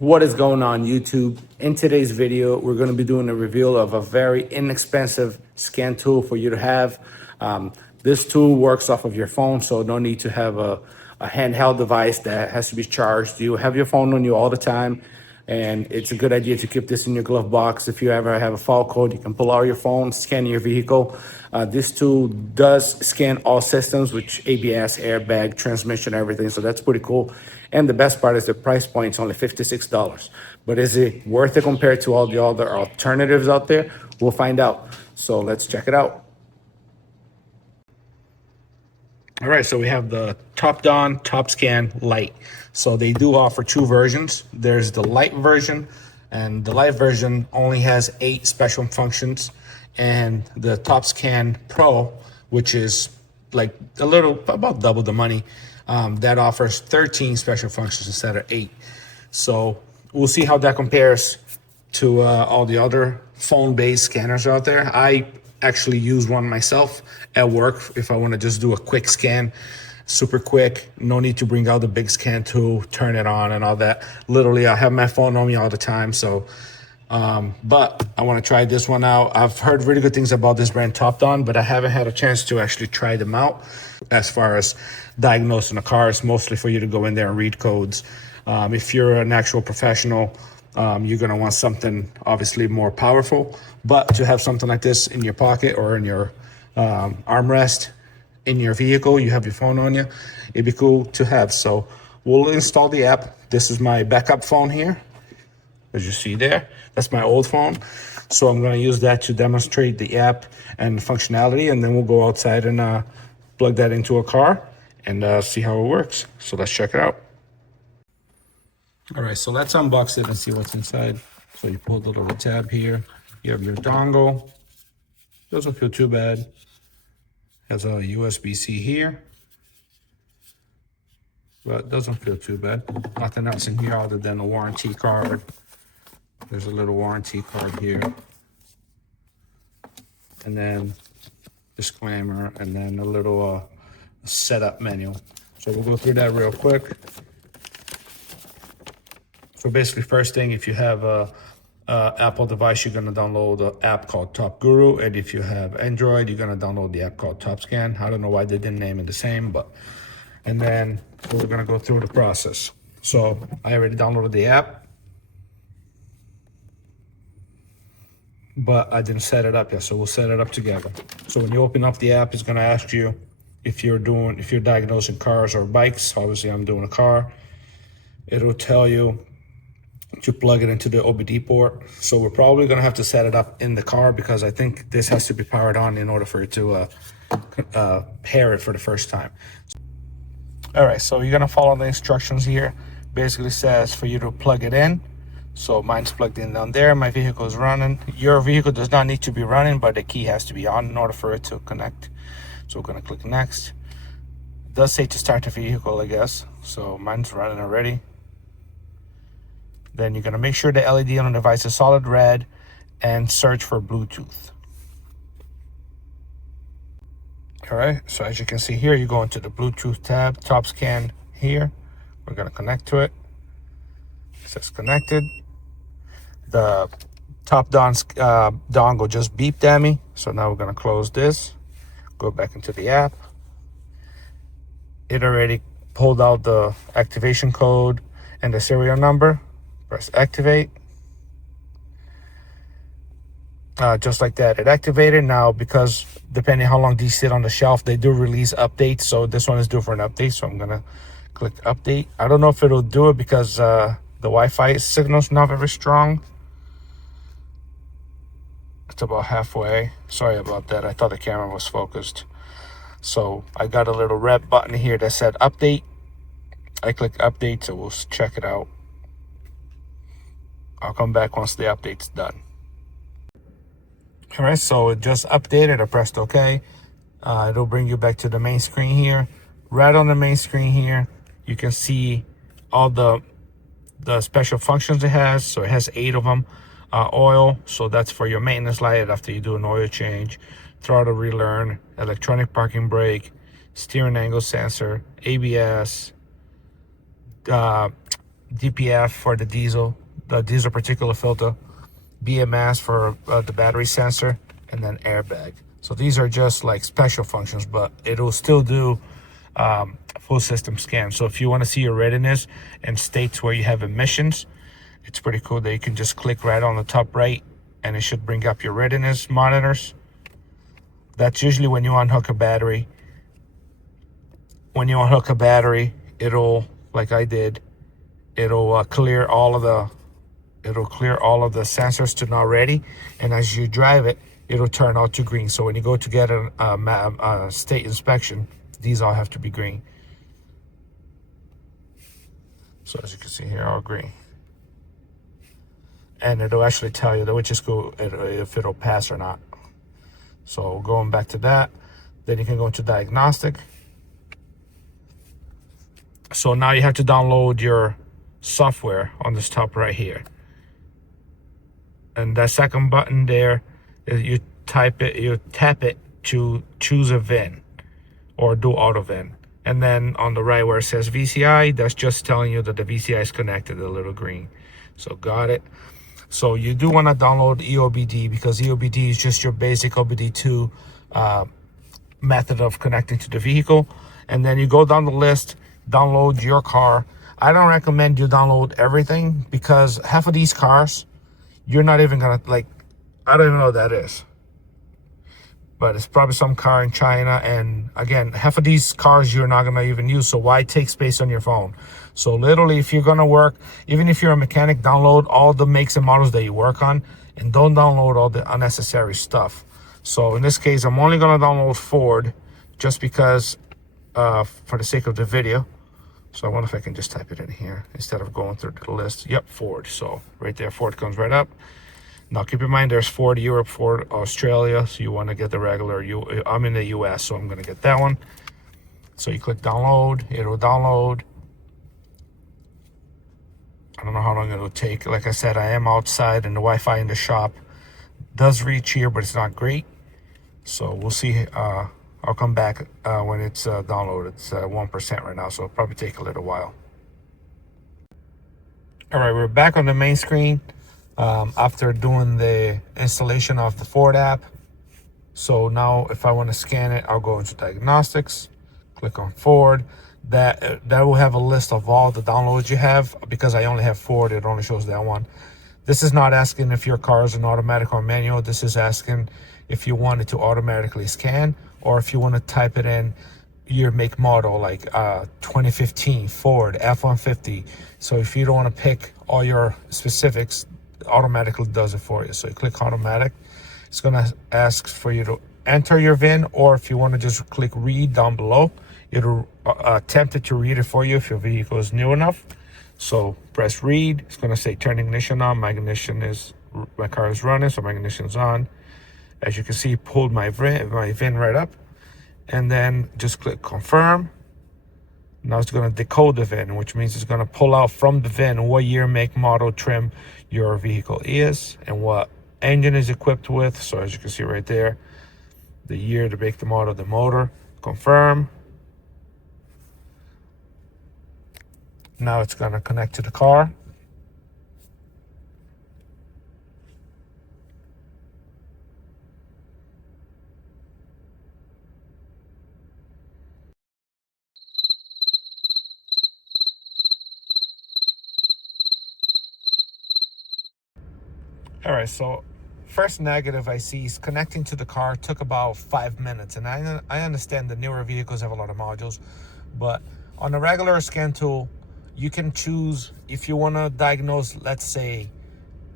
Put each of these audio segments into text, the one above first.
What is going on YouTube? In today's video, we're going to be doing a review of a very inexpensive scan tool for you to have. This tool works off of your phone, so no need to have a handheld device that has to be charged. You have your phone on you all the time, and it's a good idea to keep this in your glove box. If you ever have a fault code, you can pull out your phone, scan your vehicle. This tool does scan all systems, which ABS, airbag, transmission, everything. So that's pretty cool. And the best part is the price point is only $56. But is it worth it compared to all the other alternatives out there? We'll find out. So let's check it out. All right, so we have the Topdon Topscan Lite. So they do offer two versions. There's the Lite version, and the Lite version only has 8 special functions. And the Topscan Pro, which is like about double the money, that offers 13 special functions instead of 8. So we'll see how that compares to all the other phone-based scanners out there. I actually use one myself at work if I want to just do a quick scan, super quick, no need to bring out the big scan tool, turn it on and all that. Literally, I have my phone on me all the time. So but I want to try this one out. I've heard really good things about this brand Topdon, but I haven't had a chance to actually try them out. As far as diagnosing a car, it's mostly for you to go in there and read codes. If you're an actual professional, you're going to want something obviously more powerful, but to have something like this in your pocket or in your armrest in your vehicle, you have your phone on you, it'd be cool to have. So we'll install the app. This is my backup phone here, as you see there. That's my old phone. So I'm going to use that to demonstrate the app and the functionality, and then we'll go outside and plug that into a car and see how it works. So let's check it out. All right, so let's unbox it and see what's inside. So you pull the little tab here. You have your dongle. Doesn't feel too bad. Has a USB-C here, but doesn't feel too bad. Nothing else in here other than a warranty card. There's a little warranty card here. And then disclaimer, and then a little setup manual. So we'll go through that real quick. So basically, first thing, if you have a Apple device, you're going to download an app called Top Guru, and if you have Android, you're going to download the app called Topscan. I don't know why they didn't name it the same, but and then we're going to go through the process. So I already downloaded the app, but I didn't set it up yet, so we'll set it up together. So when you open up the app, it's going to ask you if you're diagnosing cars or bikes. Obviously, I'm doing a car. It'll tell you to plug it into the OBD port. So we're probably going to have to set it up in the car because I think this has to be powered on in order for it to pair it for the first time. All right, so you're going to follow the instructions here. Basically says for you to plug it in. So mine's plugged in down there. My vehicle is running. Your vehicle does not need to be running, but the key has to be on in order for it to connect. So we're going to click next. It does say to start the vehicle, I guess. So mine's running already. Then you're going to make sure the LED on the device is solid red and search for Bluetooth. All right, so as you can see here, you go into the Bluetooth tab, Topscan here. We're going to connect to it. It says connected. The Topdon dongle just beeped at me. So now we're going to close this, go back into the app. It already pulled out the activation code and the serial number. Press activate. Just like that, it activated. Now, because depending how long these sit on the shelf, they do release updates. So this one is due for an update. So I'm gonna click update. I don't know if it'll do it because the Wi-Fi signal's not very strong. It's about halfway. Sorry about that. I thought the camera was focused. So I got a little red button here that said update. I click update, so we'll check it out. I'll come back once the update's done. All right, so it just updated. I pressed OK. It'll bring you back to the main screen here. Right on the main screen here, you can see all the special functions it has. So it has 8 of them. Oil, so that's for your maintenance light after you do an oil change. Throttle relearn, electronic parking brake, steering angle sensor, ABS, DPF for the diesel particulate filter, BMS for the battery sensor, and then airbag. So these are just like special functions, but it'll still do full system scan. So if you want to see your readiness and states where you have emissions, it's pretty cool that you can just click right on the top right and it should bring up your readiness monitors. That's usually when you unhook a battery. When you unhook a battery, it'll, like I did, it'll clear all of the sensors to not ready, and as you drive it, it'll turn out to green. So when you go to get a state inspection, these all have to be green. So as you can see here, all green. And it'll actually tell you, which is cool, if it'll pass or not. So going back to that, then you can go into diagnostic. So now you have to download your software on this top right here. And that second button there, you tap it to choose a VIN or do auto VIN. And then on the right where it says VCI, that's just telling you that the VCI is connected, the little green. So got it. So you do want to download EOBD, because EOBD is just your basic OBD2 method of connecting to the vehicle. And then you go down the list, download your car. I don't recommend you download everything, because half of these cars, you're not even going to, like, I don't even know what that is. But it's probably some car in China. And again, half of these cars you're not going to even use. So why take space on your phone? So literally, if you're going to work, even if you're a mechanic, download all the makes and models that you work on, and don't download all the unnecessary stuff. So in this case, I'm only going to download Ford just because for the sake of the video. So I wonder if I can just type it in here instead of going through the list. Yep, Ford. So right there, Ford comes right up. Now keep in mind, there's Ford Europe, Ford Australia. So you want to get the regular. I'm in the US, so I'm going to get that one. So you click download, it'll download. I don't know how long it'll take. Like I said, I am outside and the Wi-Fi in the shop does reach here, but it's not great. So we'll see. I'll come back when it's downloaded. It's 1% right now, so it'll probably take a little while. All right, we're back on the main screen after doing the installation of the Ford app. So now if I want to scan it, I'll go into diagnostics, click on Ford. That will have a list of all the downloads you have. Because I only have Ford, it only shows that one. This is not asking if your car is an automatic or manual. This is asking if you want it to automatically scan, or if you want to type it in your make model, like 2015 Ford F-150. So if you don't want to pick all your specifics, it automatically does it for you. So you click automatic. It's going to ask for you to enter your VIN, or if you want to just click read down below, it'll attempt it to read it for you if your vehicle is new enough. So press read. It's going to say turn ignition on. My car is running, so my ignition is on. As you can see, pulled my VIN right up, and then just click confirm. Now it's going to decode the VIN, which means it's going to pull out from the VIN what year, make, model, trim your vehicle is and what engine is equipped with. So as you can see right there, the year, the make, the model, the motor. Confirm. Now it's going to connect to the car. All right, so first negative I see is connecting to the car took about 5 minutes. And I understand the newer vehicles have a lot of modules, but on a regular scan tool, you can choose if you want to diagnose, let's say,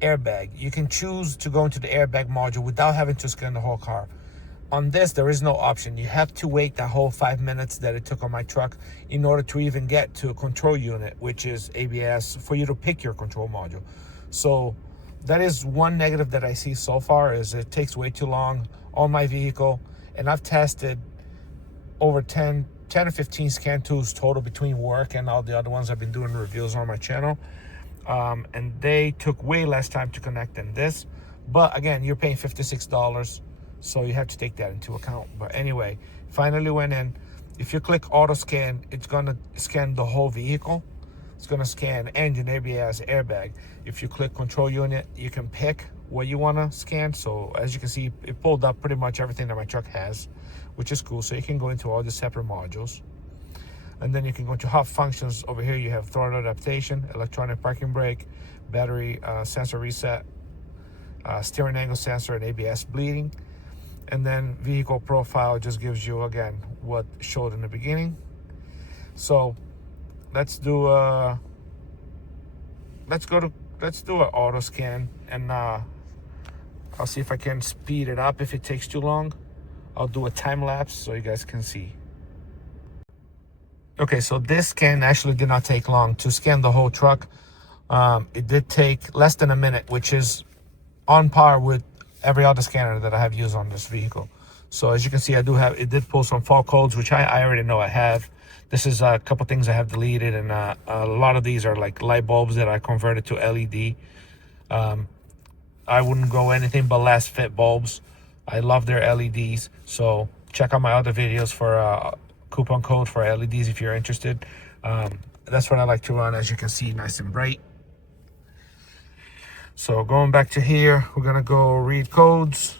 airbag. You can choose to go into the airbag module without having to scan the whole car. On this, there is no option. You have to wait that whole 5 minutes that it took on my truck in order to even get to a control unit, which is ABS, for you to pick your control module. So that is one negative that I see so far, is it takes way too long on my vehicle. And I've tested over 10 or 15 scan tools total between work and all the other ones I've been doing reviews on my channel. And they took way less time to connect than this. But again, you're paying $56. So you have to take that into account. But anyway, finally went in. If you click auto scan, it's gonna scan the whole vehicle. It's gonna scan engine, ABS, airbag. If you click control unit, you can pick what you wanna scan. So as you can see, it pulled up pretty much everything that my truck has, which is cool. So you can go into all the separate modules. And then you can go into hot functions. Over here you have throttle adaptation, electronic parking brake, battery sensor reset, steering angle sensor, and ABS bleeding. And then vehicle profile just gives you, again, what showed in the beginning. So let's do an auto scan, and I'll see if I can speed it up. If it takes too long, I'll do a time lapse so you guys can see. Okay, so this scan actually did not take long to scan the whole truck. It did take less than a minute, which is on par with every other scanner that I have used on this vehicle. So as you can see, it did pull some fault codes, which I already know I have. This is a couple things I have deleted, and a lot of these are like light bulbs that I converted to LED. I wouldn't go anything but last fit bulbs. I love their LEDs, so check out my other videos for a coupon code for LEDs if you're interested. That's what I like to run, as you can see, nice and bright. So going back to here, we're gonna go read codes.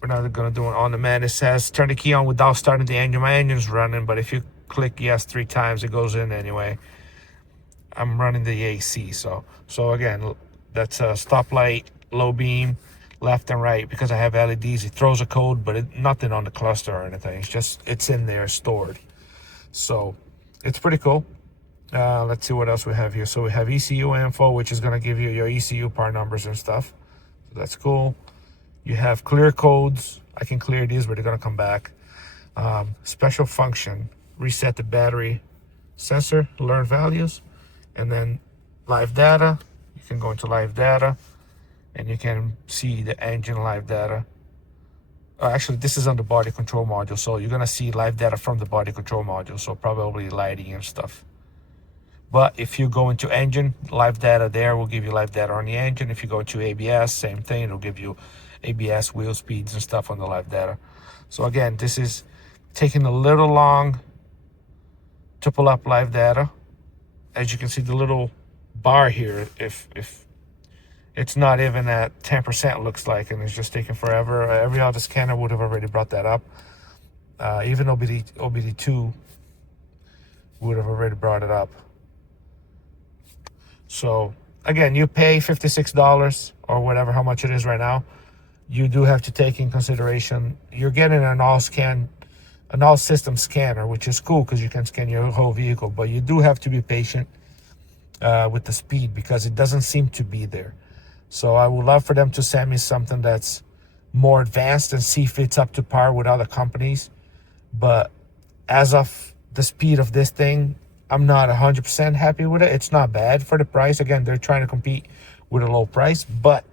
We're not gonna do it on demand. It says turn the key on without starting the engine. My engine's running, but if you click yes 3 times, it goes in anyway. I'm running the AC, so again, that's a stoplight, low beam, left and right. Because I have LEDs, it throws a code, but nothing on the cluster or anything. It's in there stored. So it's pretty cool. Let's see what else we have here. So we have ECU info, which is going to give you your ECU part numbers and stuff. So that's cool. You have clear codes. I can clear these, but they're going to come back. Special function, reset the battery sensor, learn values, and then live data. You can go into live data, and you can see the engine live data. Actually, this is on the body control module, so you're going to see live data from the body control module, so probably lighting and stuff. But if you go into engine, live data there will give you live data on the engine. If you go to ABS, same thing. It'll give you ABS wheel speeds and stuff on the live data. So again, this is taking a little long to pull up live data. As you can see, the little bar here, if it's not even at 10%, looks like, and it's just taking forever. Every other scanner would have already brought that up. Even OBD2 would have already brought it up. So again, you pay $56 or whatever, how much it is right now. You do have to take in consideration you're getting an all system scanner, which is cool because you can scan your whole vehicle, but you do have to be patient with the speed, because it doesn't seem to be there. So I would love for them to send me something that's more advanced and see if it's up to par with other companies. But as of the speed of this thing, I'm not 100% happy with it. It's not bad for the price. Again, they're trying to compete with a low price, but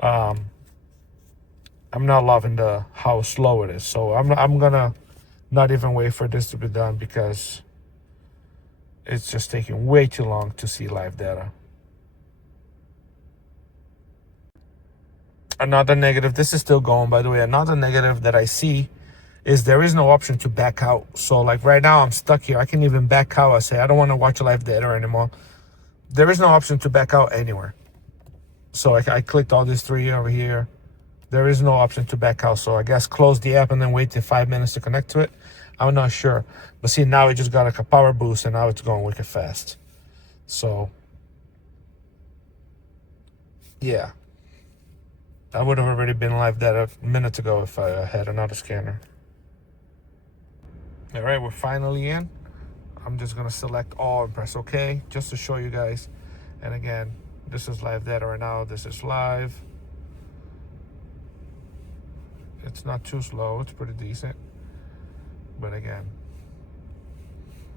I'm not loving how slow it is. So I'm gonna not even wait for this to be done, because it's just taking way too long to see live data. Another negative, this is still going, by the way. Another negative that I see is there is no option to back out. So like right now, I'm stuck here. I can even back out. I say, I don't want to watch live data anymore. There is no option to back out anywhere. So I clicked all these 3 over here. There is no option to back out. So I guess close the app and then wait till 5 minutes to connect to it. I'm not sure. But see, now it just got like a power boost, and now it's going wicked fast. So yeah, I would have already been live data minutes ago if I had another scanner. All right, we're finally in. I'm just gonna select all and press OK just to show you guys. And again, this is live data right now. This is live. It's not too slow. It's pretty decent. But again,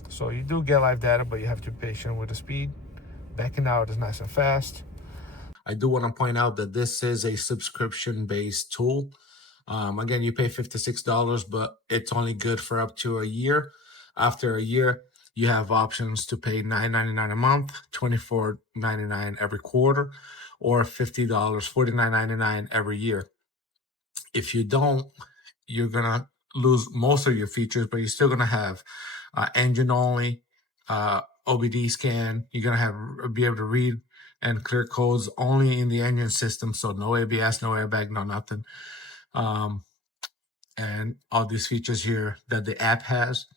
so you do get live data, but you have to be patient with the speed. Backing out is nice and fast. I do want to point out that this is a subscription-based tool. Again, you pay $56, but it's only good for up to a year. After a year, you have options to pay $9.99 a month, $24.99 every quarter, or $50, $49.99 every year. If you don't, you're gonna lose most of your features, but you're still gonna have engine only, OBD scan. You're gonna be able to read and clear codes only in the engine system, so no ABS, no airbag, no nothing. And all these features here that the app has.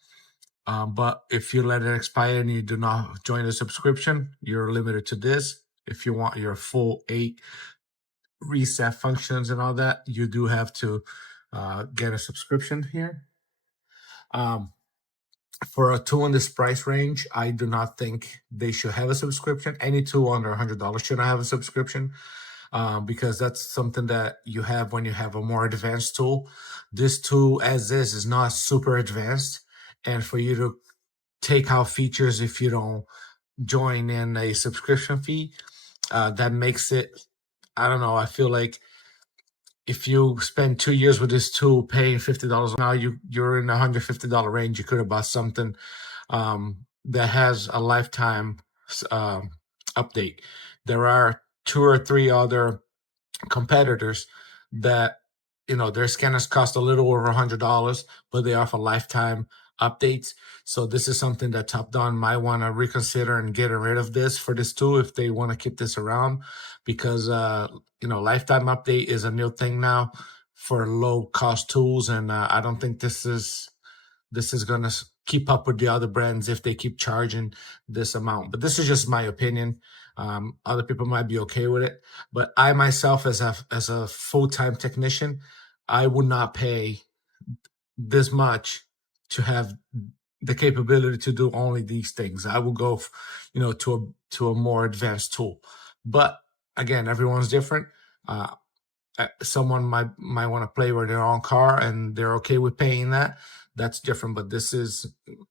But if you let it expire and you do not join the subscription, you're limited to this. If you want your full 8 reset functions and all that, you do have to get a subscription here. For a tool in this price range, I do not think they should have a subscription. Any tool under $100 should not have a subscription, because that's something that you have when you have a more advanced tool. This tool as is not super advanced, and for you to take out features if you don't join in a subscription fee, that makes it, I don't know, I feel like if you spend 2 years with this tool paying $50, now you're in the $150 range. You could have bought something that has a lifetime update. There are 2 or 3 other competitors that, their scanners cost a little over $100, but they offer lifetime updates. So this is something that Topdon might want to reconsider and get rid of this for this tool if they want to keep this around, because lifetime update is a new thing now for low cost tools, and I don't think this is going to keep up with the other brands if they keep charging this amount. But this is just my opinion. Other people might be okay with it, but I myself, as a full-time technician, I would not pay this much to have the capability to do only these things. I will go, to a more advanced tool. But again, everyone's different. Someone might want to play with their own car and they're okay with paying that. That's different. But this is,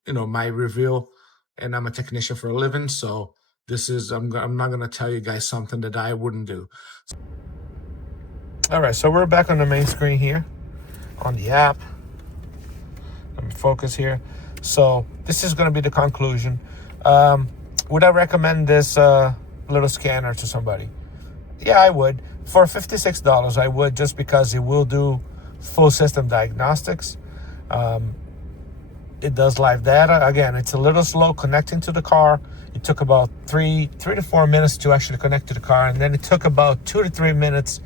my review, and I'm a technician for a living, so this is, I'm not going to tell you guys something that I wouldn't do. All right, so we're back on the main screen here on the app. Let me focus here. So this is going to be the conclusion. Would I recommend this little scanner to somebody? Yeah, I would. For $56, I would, just because it will do full system diagnostics. It does live data. Again, it's a little slow connecting to the car. It took about 3 to 4 minutes to actually connect to the car, and then it took about 2 to 3 minutes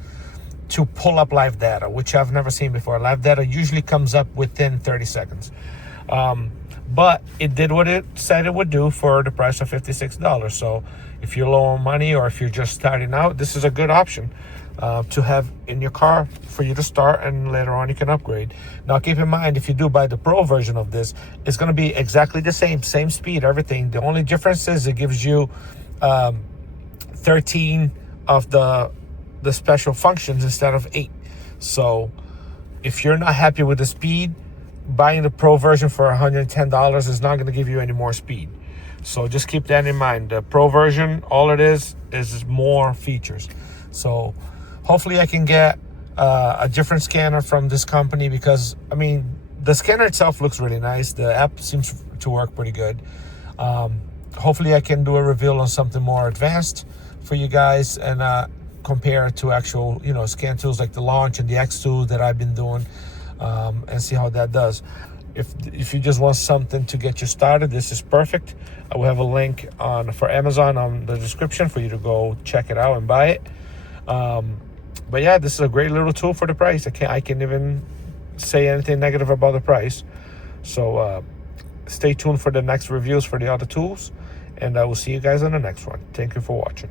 to pull up live data, which I've never seen before. Live data usually comes up within 30 seconds. But it did what it said it would do for the price of $56. So if you're low on money, or if you're just starting out, this is a good option to have in your car for you to start, and later on you can upgrade. Now keep in mind, if you do buy the Pro version of this, it's going to be exactly the same speed, everything. The only difference is it gives you 13 of the special functions instead of 8. So if you're not happy with the speed, buying the Pro version for $110 is not going to give you any more speed. So just keep that in mind. The Pro version, all it is more features. So hopefully I can get a different scanner from this company, because the scanner itself looks really nice. The app seems to work pretty good. Hopefully I can do a reveal on something more advanced for you guys, and compare it to actual scan tools like the Launch and the X2 that I've been doing, and see how that does. If you just want something to get you started, this is perfect. I will have a link for Amazon on the description for you to go check it out and buy it. But yeah, this is a great little tool for the price. I can't even say anything negative about the price. So stay tuned for the next reviews for the other tools, and I will see you guys on the next one. Thank you for watching.